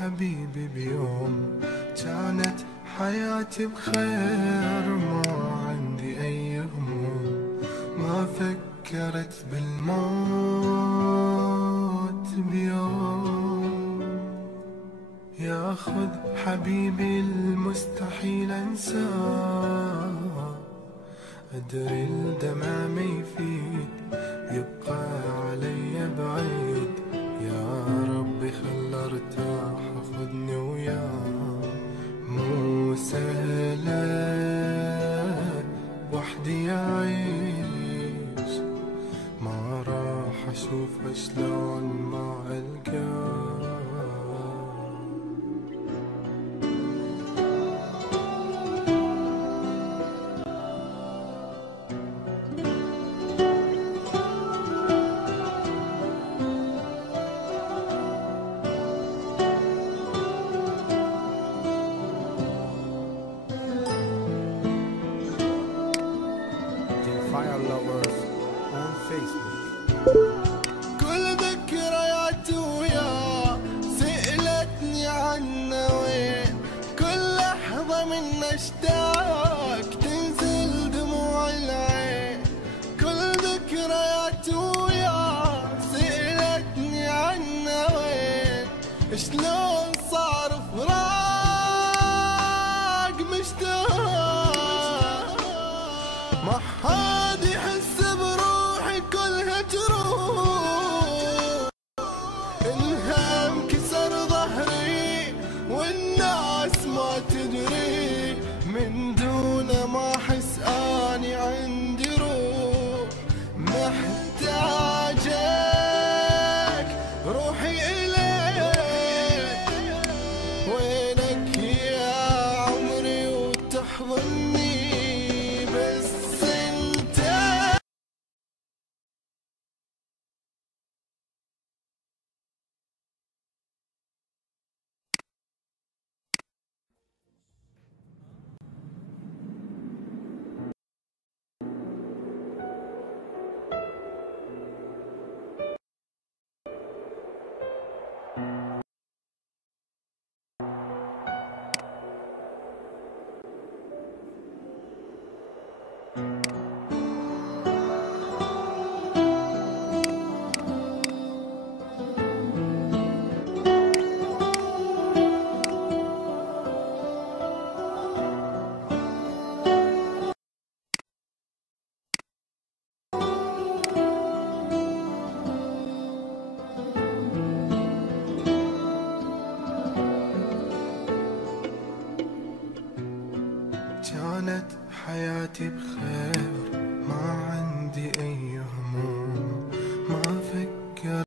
حبيبي بيوم كانت حياتي بخير، ما عندي أي هموم، ما فكرت بالموت بيوم. ياخذ حبيبي المستحيل أنساه، أدري الدمع ما يفيد، يبقى علي بعيد. يا ربي خل ارتاح، خذني وياه. مو سهلة وحدي أعيش، ما راح أشوف شلون ما ألقاه. Fire Lovers on Facebook. كل ذكرياتي وياه سألتني عنه وين، كل لحظة من اشتاق تنزل دموع العين. كل ذكرياتي وياه سألتني عنه وين، شلون صار فراق مشتاق. ما حد يحس بروحي كلها جروح، الهم كسر ظهري والناس ما تدري، من دونه ما احس اني عندي روح. محتاجك روحي اليك، وينك يا عمري وتحضني بس انت. كانت حياتي بخير،